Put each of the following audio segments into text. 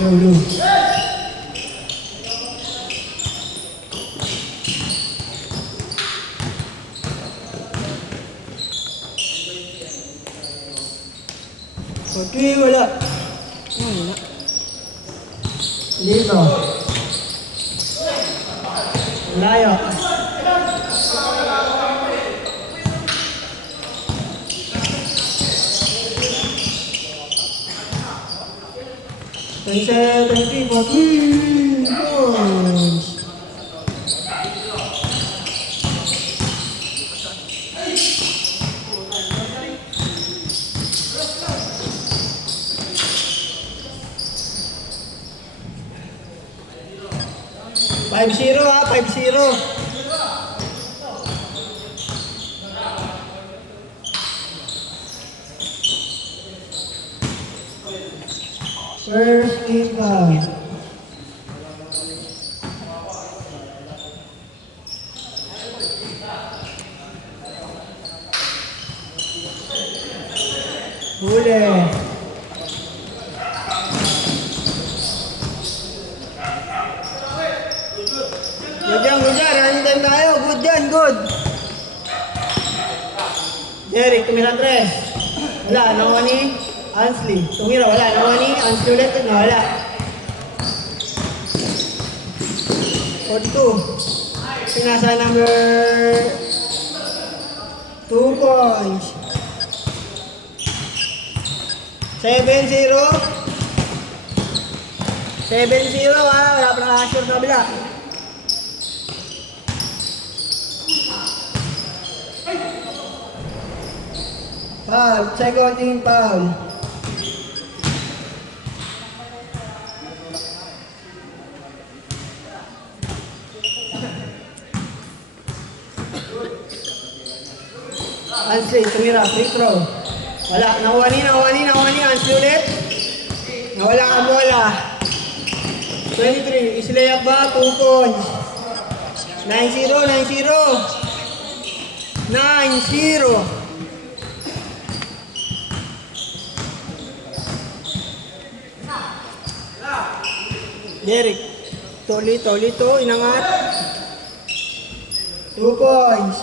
Lulu. Okay, wala. Wala. Dito. Layo. Twenty-seven, 14 points. Five zero ha, 5-0. First inbound. Huli. Good yan, good yan. Running time tayo. Good yan, good. Derek, tumira 3. Wala, nakuha ni Ansley. Tumira, wala. Nakuha ni Ansley ulit. Wala. 42. Pinasa number 2 points. 7-0. 7-0 ha. Wala pa nakasure sa kabila. Foul. Second team foul. Ansley, tumira. Free throw. Wala. Nakuha ni. Ansley ulit. Nawala ang bola. 23. Islay ba? 2 points. 9-0. 9-0. Derek. Tolito. Inangat. 2 points.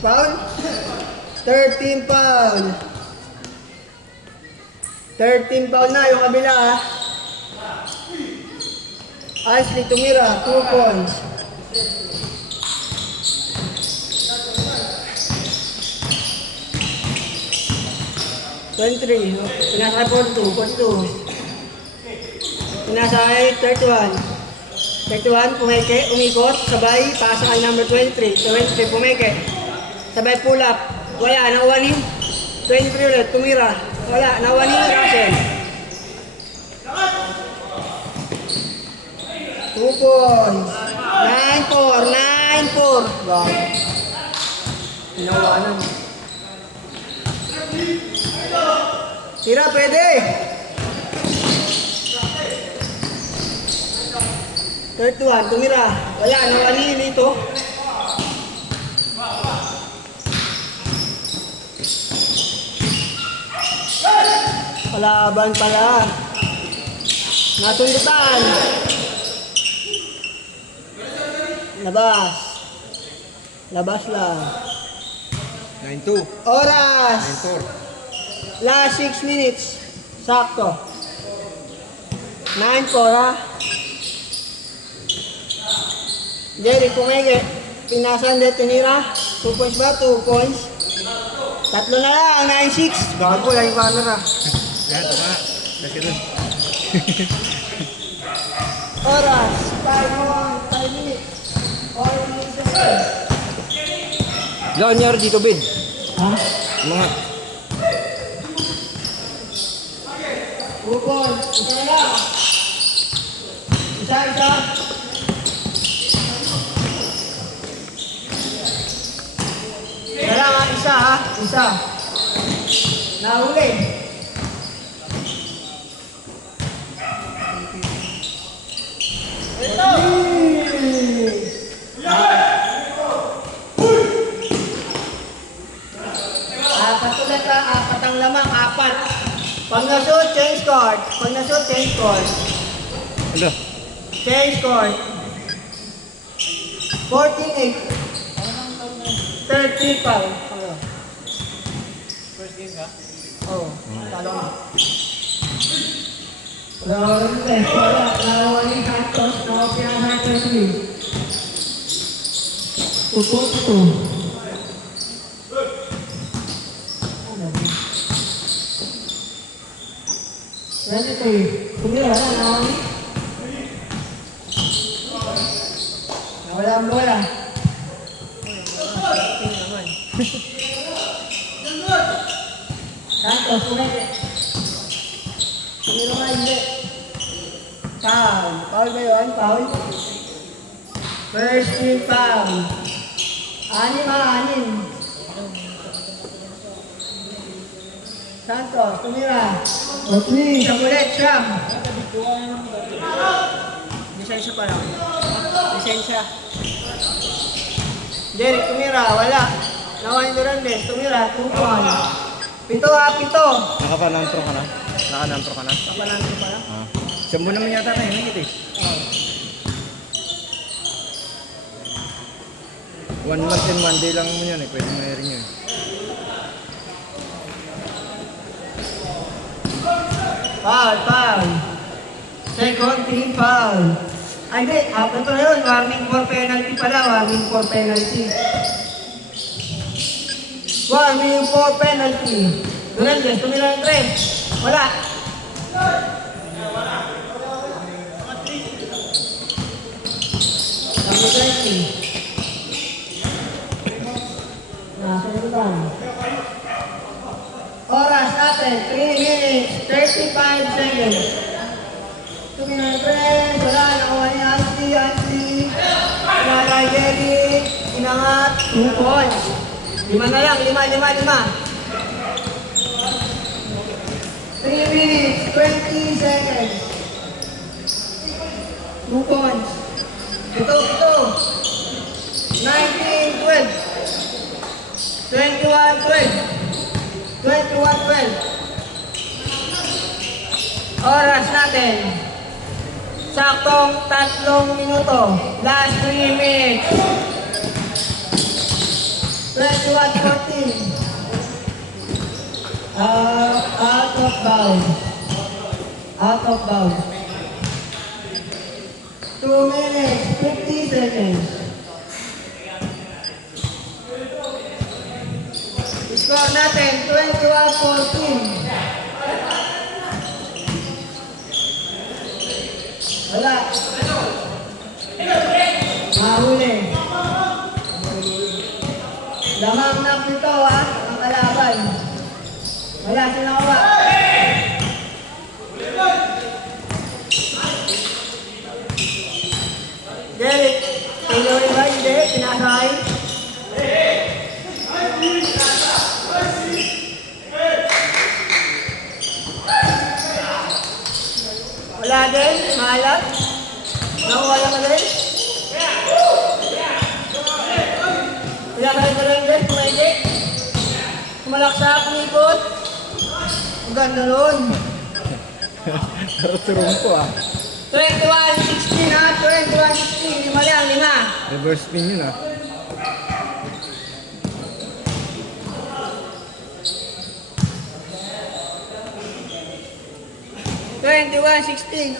Foul. 13 foul. 13 foul na yung kabila ha. Ashley tumira, 2 points. Pinasa 42. Pinasa ay 31. 31, pumeke, umikot, sabay, pasa kay number 23. 23, pumeke. Sabay pull up. Wala, nakuha ni 23 ulit, tumira. Wala, nakuha ni Russell. 2 points. 9-4. Wow. Inawanan. Tira, pwede. 31, tumira. Wala, nakuha ni dito. Palaban pala. Nasundutan. Labas lang. 9-2. Oras. 9-4. Last 6 minutes. Sakto. 9-4 ha. Jerry, pumege. Pinasan de tinira. 2 points ba? 2 points. Tatlo na lang. 9-6. Gago, lang yung banner ha. Yan, tama. Kasi dun. Oras. 5 minutes. 4 minutes. Ilan nangyari dito, Ben? Ha? Mga. 2 points. Isa na lang. Isa. Kailangan isa ha. Isa. Nahuli. Ito. Apat ulit ha. Apat ang lamang. 4. Pag na-shoot, change court. Pag na-shoot, change court. Ano? Change court. 14-8. 30 foul. First game ka? Oo, talo na. Wala yung Santos na pinaka-Santos ni. Tupo. Yan ito eh. Kumira na naman. Wala ang bola. Santos, kumira. Kumira nga hindi. Foul. Foul ba yun? Foul? First team foul. 6. Santos, tumira. Siyam ulit, siyam. Lisensya pa lang. Lisensya. Derek, tumira. Wala. Nawain Durandes, tumira. 2-1. 7. Nakapanantro ka na? Nakanantro ka na? Kapanantro pa lang. Ah. Sambo naman yata na yun, eh. 1 month and 1 day lang mo yun eh. Pwede mo rin yun. Foul. Second team foul. Ay, hindi. Ito na yun. Warning for penalty pala. Warning for penalty. Warning for penalty. Durandes, tumira ng 3. Wala. Number 20. Nasa ito ba? Oras natin, 3 minutes, 35 seconds. Tumira ng 3. Wala. Nakuha ni Ansi. Wala Derek. Inangat. 2 points. 5 na lang. 5. 3 minutes, 20 seconds. 2 points. Ito. 19-12. 21-12. 21-12. Oras natin. Saktong 3 minuto. Last 3 minutes. 21-14. Out of bounds. 2 minutes, 50 seconds. Score natin, 21-14. Wala. Mahuli. Lamang na pito ang kalaban. Wala, sinawa. Derek, Taylor ba? Hindi, pinasay. Wala din, mahalap. Nawala ka din. Wala ka rin din, pwede. Kumalaksak, kumikot. Ang ganda nun. Turong ko ah. 21-16 ha, 21-16. 5 lang, 5. Reverse spin yun ah.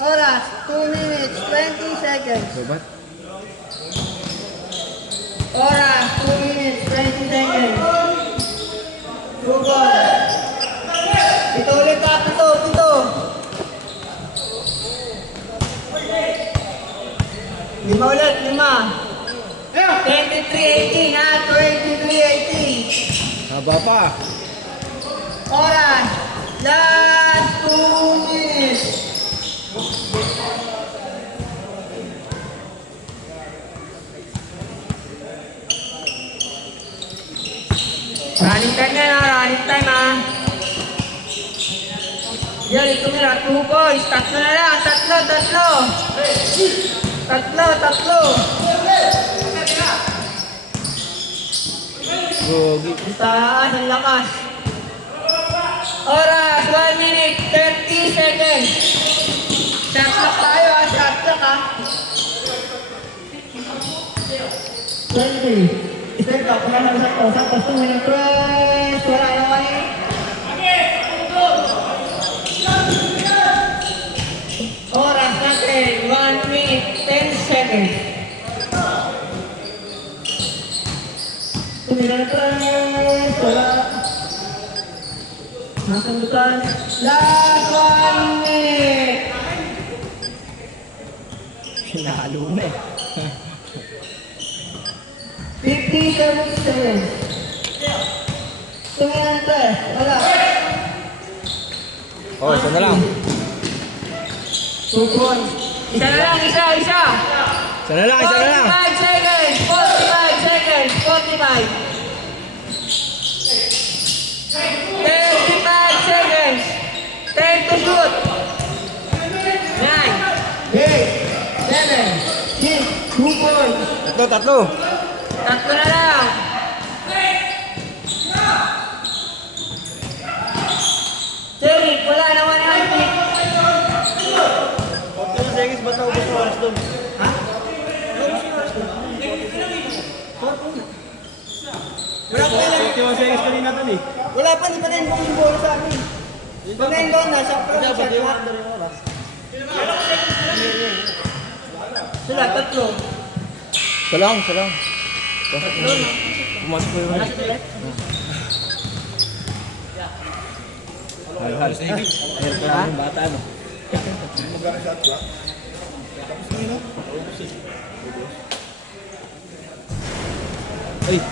Oras, 2 minutes, 20 seconds. So ba't? Oras, 2 minutes, 20 seconds. 2 balls. Ito ulit ha, pito. 5 ulit, 5. 23-18 ha, 23-18. Haba pa. Oras, last 2 minutes. Running time ha. Yan, tumira, 2 points. 3 na lang, 3. Gogi. Taas, ang lakas. Oras, 1 minute, seconds. Shot clock tayo ha, shot clock ha. 20. Step back, kumala sa to. Sa to, minang press. Wala naman eh. Oras natin, 1 minute, 10 seconds. Minang press. Wala. Nasundutan. Last 1 minute. Pinalo na eh. 57 seconds. Tumingin na wala. Oh, isa na lang. Sukon. Isa na lang, isa. Isa na lang, isa na lang. 45 seconds, 45 seconds, 45. 35 seconds. 10 to shoot. 9, 8, 7, 6, 2 points. Tatlo. Tatlo na lang. Derek, wala naman ang pick. Pagkano seconds ba't naubos mo oras doon? Ha? Wala pa ilan. 51 seconds kanina doon eh. Wala pa, di pa rin yung bola sa amin. Pag na yung bola, nasa shot clock. Sila, tatlo. Isa lang. Pumasok ko yung ano. Halos na. Meron ka yung bata ano. Ay!